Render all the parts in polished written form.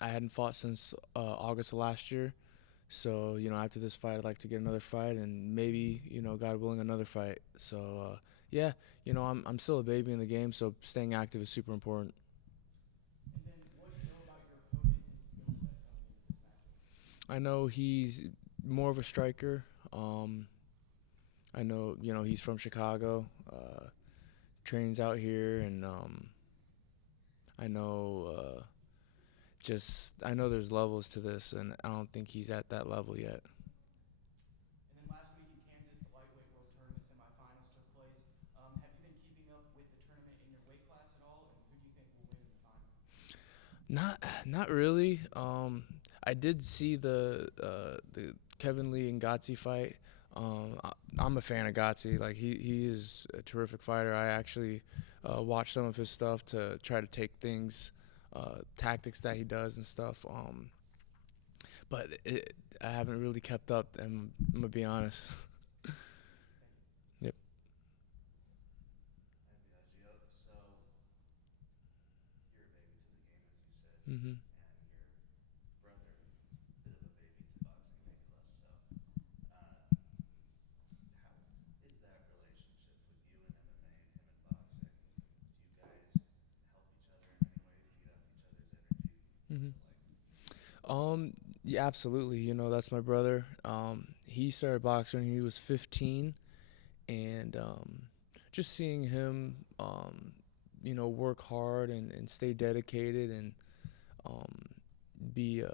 I hadn't fought since August of last year. So, after this fight, I'd like to get another fight and maybe, God willing, another fight. So, yeah, I'm still a baby in the game, so staying active is super important. And then what do you know about your opponent and his skill set coming into this matchup? I know he's more of a striker. I know, he's from Chicago, trains out here, and I know I know there's levels to this, and I don't think he's at that level yet. And then last week in Kansas, the lightweight world tournament semifinals took place. Have you been keeping up with the tournament in your weight class at all? And who do you think will win in the final? Not really. I did see the Kevin Lee and Gotzi fight. I'm a fan of Gotzi. Like he is a terrific fighter. I actually watched some of his stuff to try to take things, tactics that he does and stuff. But I haven't really kept up. I'm gonna be honest. Thank you. Yep. Hi, Biaggio. So, you're a baby to the game, as you said, Mhm. and your brother, bit of a baby to boxing, maybe less so. How is that relationship with you and MMA and him in boxing? Do you guys help each other in any way, feed off each other's energy? What's Mhm. it like? Yeah, absolutely. That's my brother. He started boxing when he was 15, and just seeing him, work hard and stay dedicated and um, be,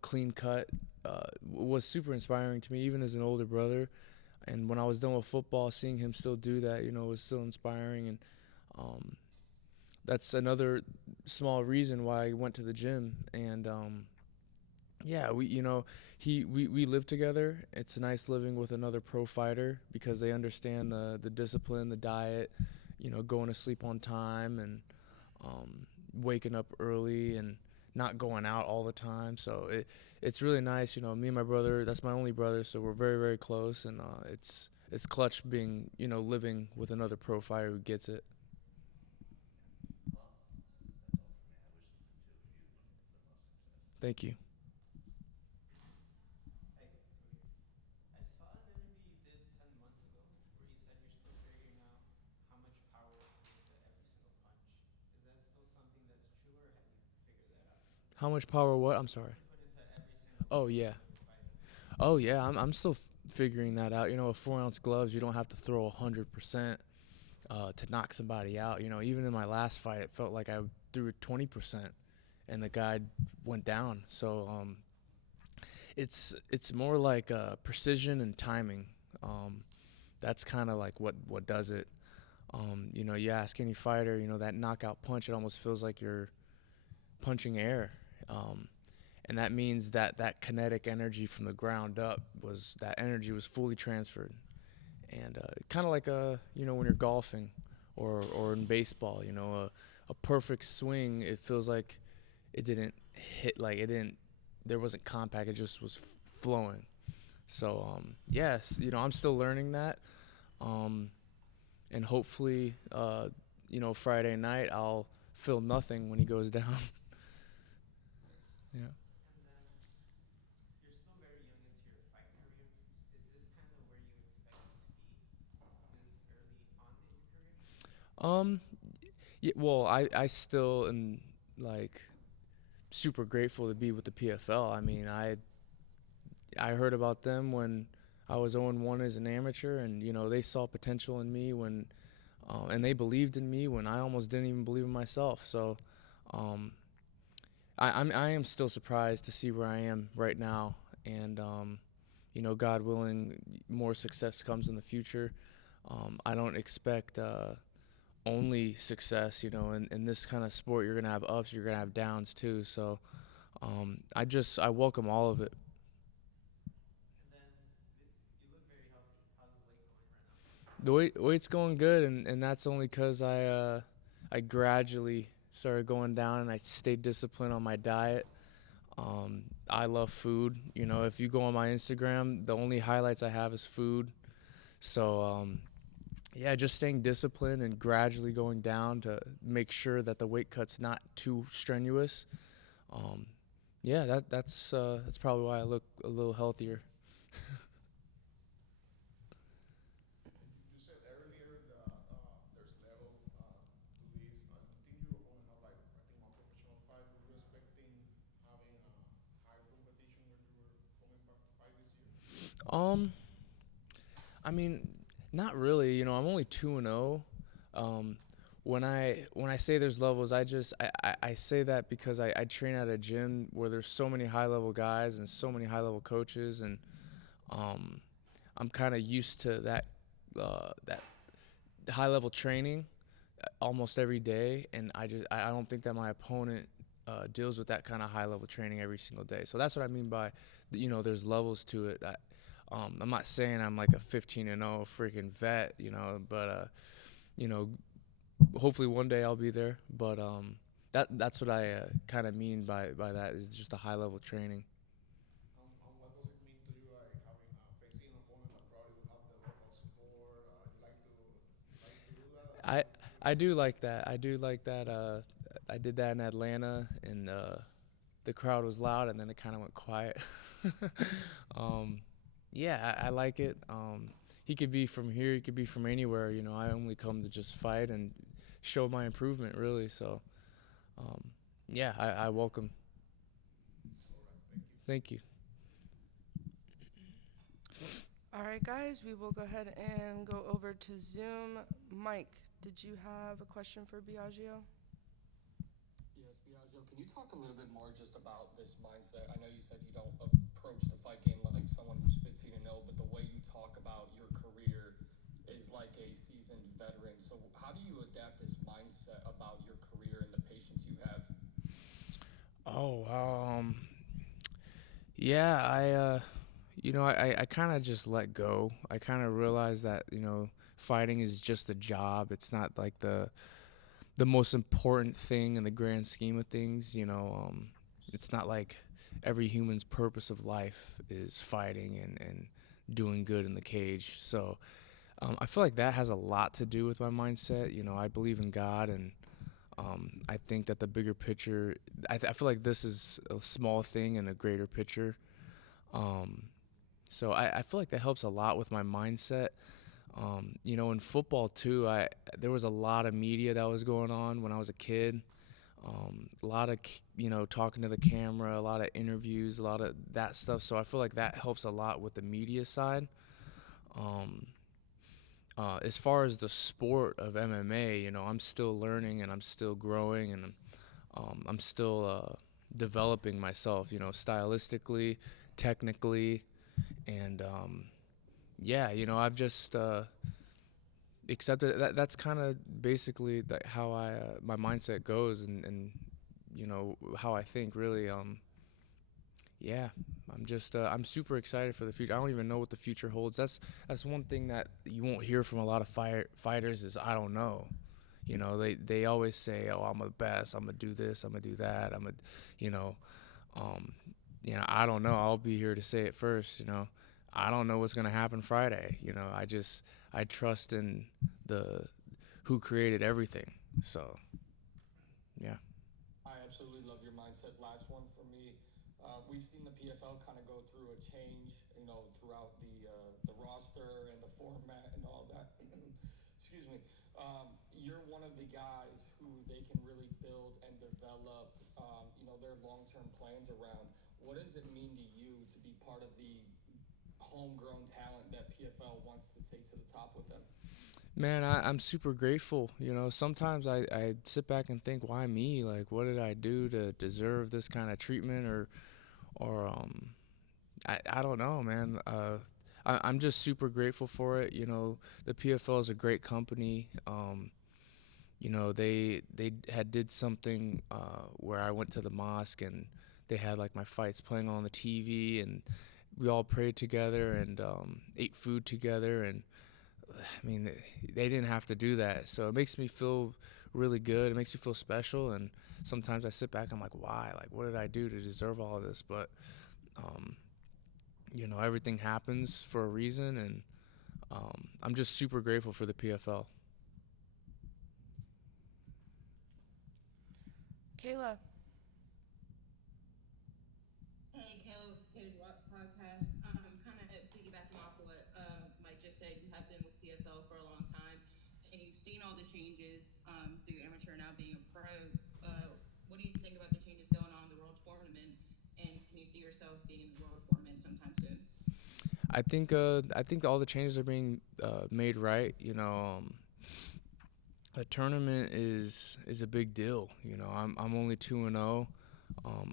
clean cut, was super inspiring to me, even as an older brother. And when I was done with football, seeing him still do that, was still inspiring. And um, that's another small reason why I went to the gym. And yeah, we live together. It's nice living with another pro fighter because they understand the discipline, the diet, going to sleep on time and waking up early and not going out all the time. So it's really nice. Me and my brother. That's my only brother, so we're very very close, and it's clutch being living with another pro fighter who gets it. Yeah. Well, that's all for me. I wish the two of you the most success. Thank you. Hey, over here. I saw an interview you did 10 months ago where you said you're still figuring out how much power to put into every single punch. Is that still something that's true, or have you figured that out? How much power? What? I'm sorry. To put into every single Oh punch yeah. when you're fighting? Oh yeah. I'm still figuring that out. With 4 ounce gloves, you don't have to throw 100% to knock somebody out. Even in my last fight, it felt like I threw 20%, and the guy went down. So it's more like precision and timing. Um, that's kind of like what does it. You ask any fighter, that knockout punch, it almost feels like you're punching air. Um, and that means that that kinetic energy from the ground up that energy was fully transferred. And kind of like when you're golfing or in baseball, a perfect swing, it feels like it didn't hit, like it didn't, there wasn't contact, it just was flowing. So yes, I'm still learning that, um, and hopefully, Friday night I'll feel nothing when he goes down. Yeah. And then you're still very young into your fight career. Is this kind of where you expect it to be this early on in your career? Um. Yeah. Well, I still am like super grateful to be with the PFL. I mean, I heard about them when I was 0-1 as an amateur, and they saw potential in me and they believed in me when I almost didn't even believe in myself. So, um, I am still surprised to see where I am right now, and God willing, more success comes in the future. I don't expect only success. In this kind of sport, you're gonna have ups, you're gonna have downs too. So, I welcome all of it. And then you look very healthy. How's the weight going right now? The weight's going good, and that's only because I gradually started going down and I stayed disciplined on my diet. I love food. If you go on my Instagram, the only highlights I have is food. So yeah, just staying disciplined and gradually going down to make sure that the weight cut's not too strenuous. Yeah, that's probably why I look a little healthier. You said earlier that there's level to this. I think you're going to have like I think one professional fight. Were you expecting having higher competition when you were coming back to fight this year? Um, I mean, not really. You know, I'm only 2-0. Um, when I say there's levels, I say that because I train at a gym where there's so many high level guys and so many high level coaches, and um, I'm kind of used to that high level training almost every day, and I don't think that my opponent deals with that kind of high level training every single day. So that's what I mean by there's levels to it. I'm not saying I'm like a 15-0 freaking vet, but you know, hopefully one day I'll be there. But that's what I kind of mean by that is just a high level training. And what does it mean to you, like having facing an opponent that probably will have the local support? You like to do that? I You feel I like do like that. I do like that. I did that in Atlanta, and the crowd was loud, and then it kind of went quiet. um, yeah, I like it. He could be from here. He could be from anywhere. I only come to just fight and show my improvement, really. So, um, yeah, I welcome. all right? Thank you. Thank you. All right, guys, we will go ahead and go over to Zoom. Mike, did you have a question for Biaggio? Yes, Biagio, can you talk a little bit more just about this mindset? I know you said you don't approach the fight game like someone who's 15-0, but the way you talk about your career is like a seasoned veteran. So how do you adapt this mindset about your career and the patience you have? Oh, yeah, I kind of just let go. I kind of realized that, fighting is just a job. It's not like the most important thing in the grand scheme of things. It's not like every human's purpose of life is fighting and doing good in the cage. So I feel like that has a lot to do with my mindset. I believe in God, and I think that the bigger picture, I feel like this is a small thing in a greater picture. So I feel like that helps a lot with my mindset. In football too, there was a lot of media that was going on when I was a kid. A lot of talking to the camera, a lot of interviews, a lot of that stuff. So I feel like that helps a lot with the media side. As far as the sport of MMA, I'm still learning and I'm still growing, and I'm still developing myself, stylistically, technically, and yeah, I've just accepted that. That's kind of basically how my mindset goes, and how I think really. Yeah, I'm super excited for the future. I don't even know what the future holds. That's one thing that you won't hear from a lot of fighters is I don't know. They always say, "Oh, I'm the best. I'm gonna do this. I'm gonna do that. I'm gonna," you know, um, I don't know. I'll be here to say it first. I don't know what's gonna happen Friday. I trust in the who created everything. So, yeah. I absolutely love your mindset. Last one for me. We've seen the PFL kind of go through a change, throughout the roster and the format and all that. Excuse me. You're one of the guys who they can really build and develop, their long-term plans around. What does it mean to you to be part of the homegrown talent that PFL wants to take to the top with them? Man, I'm super grateful. Sometimes I sit back and think, why me? Like, what did I do to deserve this kind of treatment? Or I don't know, man. I'm just super grateful for it. The PFL is a great company. They had did something where I went to the mosque, and they had like my fights playing on the TV, and we all prayed together and ate food together, and I mean, they didn't have to do that. So it makes me feel really good. It makes me feel special. And sometimes I sit back, I'm like, why? Like, what did I do to deserve all of this? But, um, everything happens for a reason. And I'm just super grateful for the PFL. Kayla. Cage Rock podcast. Kind of piggybacking off of what Mike just said, you have been with PFL for a long time, and you've seen all the changes through amateur now being a pro. What do you think about the changes going on in the World Tournament, and can you see yourself being in the World Tournament sometime soon? I think all the changes are being made right. The tournament is a big deal. I'm only 2-0.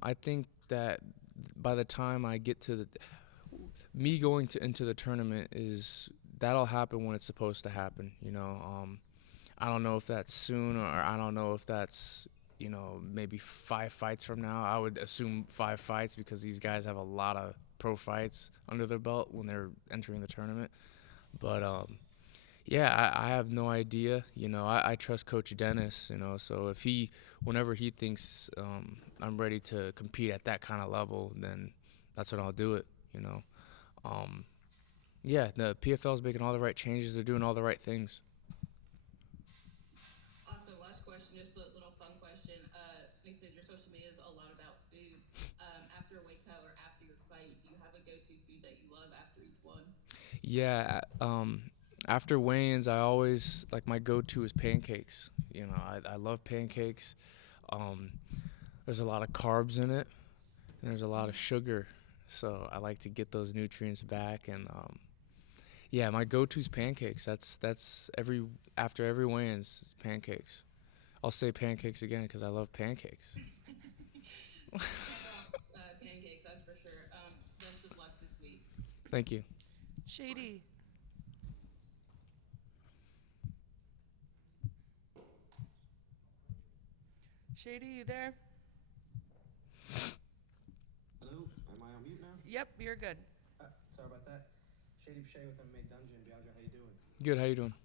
I think that by the time I get to me going into the tournament that'll happen when it's supposed to happen. I don't know if that's soon, or I don't know if that's maybe 5 fights from now. I would assume 5 fights because these guys have a lot of pro fights under their belt when they're entering the tournament. But yeah, I have no idea. I trust Coach Dennis. So if whenever he thinks I'm ready to compete at that kind of level, then that's when I'll do it. Yeah, the PFL is making all the right changes. They're doing all the right things. Awesome. Last question, just a little fun question. They said your social media is a lot about food. After a weight cut or after your fight, do you have a go-to food that you love after each one? Yeah, after weigh-ins, I always my go-to is pancakes. I love pancakes. Um, there's a lot of carbs in it, and there's a lot of sugar, so I like to get those nutrients back. And yeah, my go-to is pancakes. That's after every weigh-ins, it's pancakes. I'll say pancakes again because I love pancakes. Pancakes, that's for sure. Best of luck this week. Thank you. Shady. Shady, you there? Hello, am I on mute now? Yep, you're good. Sorry about that. Shady Shay with MMA Dungeon. Biaggio, how you doing? Good. How you doing?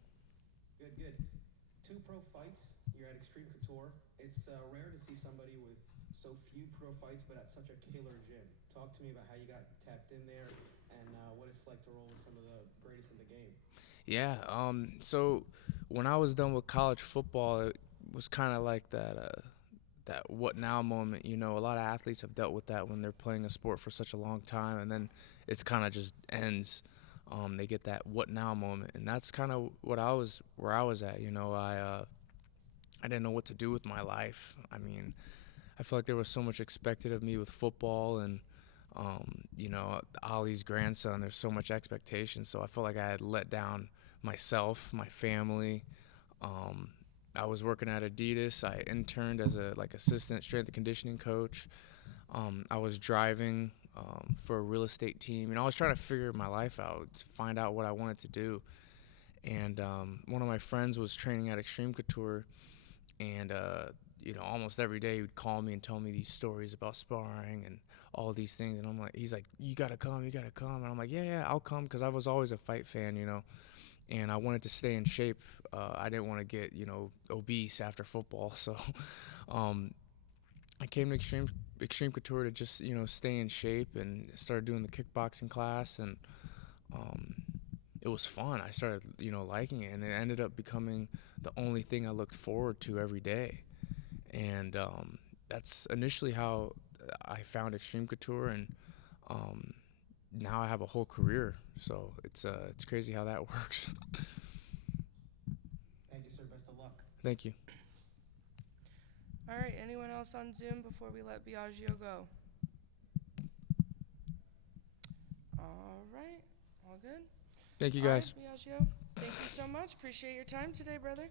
Good. 2 pro fights. You're at Extreme Couture. It's rare to see somebody with so few pro fights, but at such a killer gym. Talk to me about how you got tapped in there and what it's like to roll with some of the greatest in the game. Yeah. So when I was done with college football, it was kind of like that what now moment. A lot of athletes have dealt with that when they're playing a sport for such a long time, and then it's kind of just ends. They get that what now moment, and that's kind of where I was at. I didn't know what to do with my life. I mean, I feel like there was so much expected of me with football, and Ali's grandson. There's so much expectation, so I felt like I had let down myself, my family. I was working at Adidas. I interned as a assistant strength and conditioning coach. I was driving for a real estate team, and I was trying to figure my life out, find out what I wanted to do. And one of my friends was training at Extreme Couture, and almost every day he would call me and tell me these stories about sparring and all these things. And he's like, you gotta come. And I'm like, yeah, I'll come, because I was always a fight fan, and I wanted to stay in shape. I didn't want to get, obese after football. So I came to Extreme Couture to just, stay in shape, and started doing the kickboxing class, and it was fun. I started, liking it, and it ended up becoming the only thing I looked forward to every day. And that's initially how I found Extreme Couture, and now I have a whole career. So it's crazy how that works. Thank you, sir. Best of luck. Thank you. All right, anyone else on Zoom before we let Biaggio go? All right, all good? Thank you, All guys. right, Biaggio, thank you so much. Appreciate your time today, brother.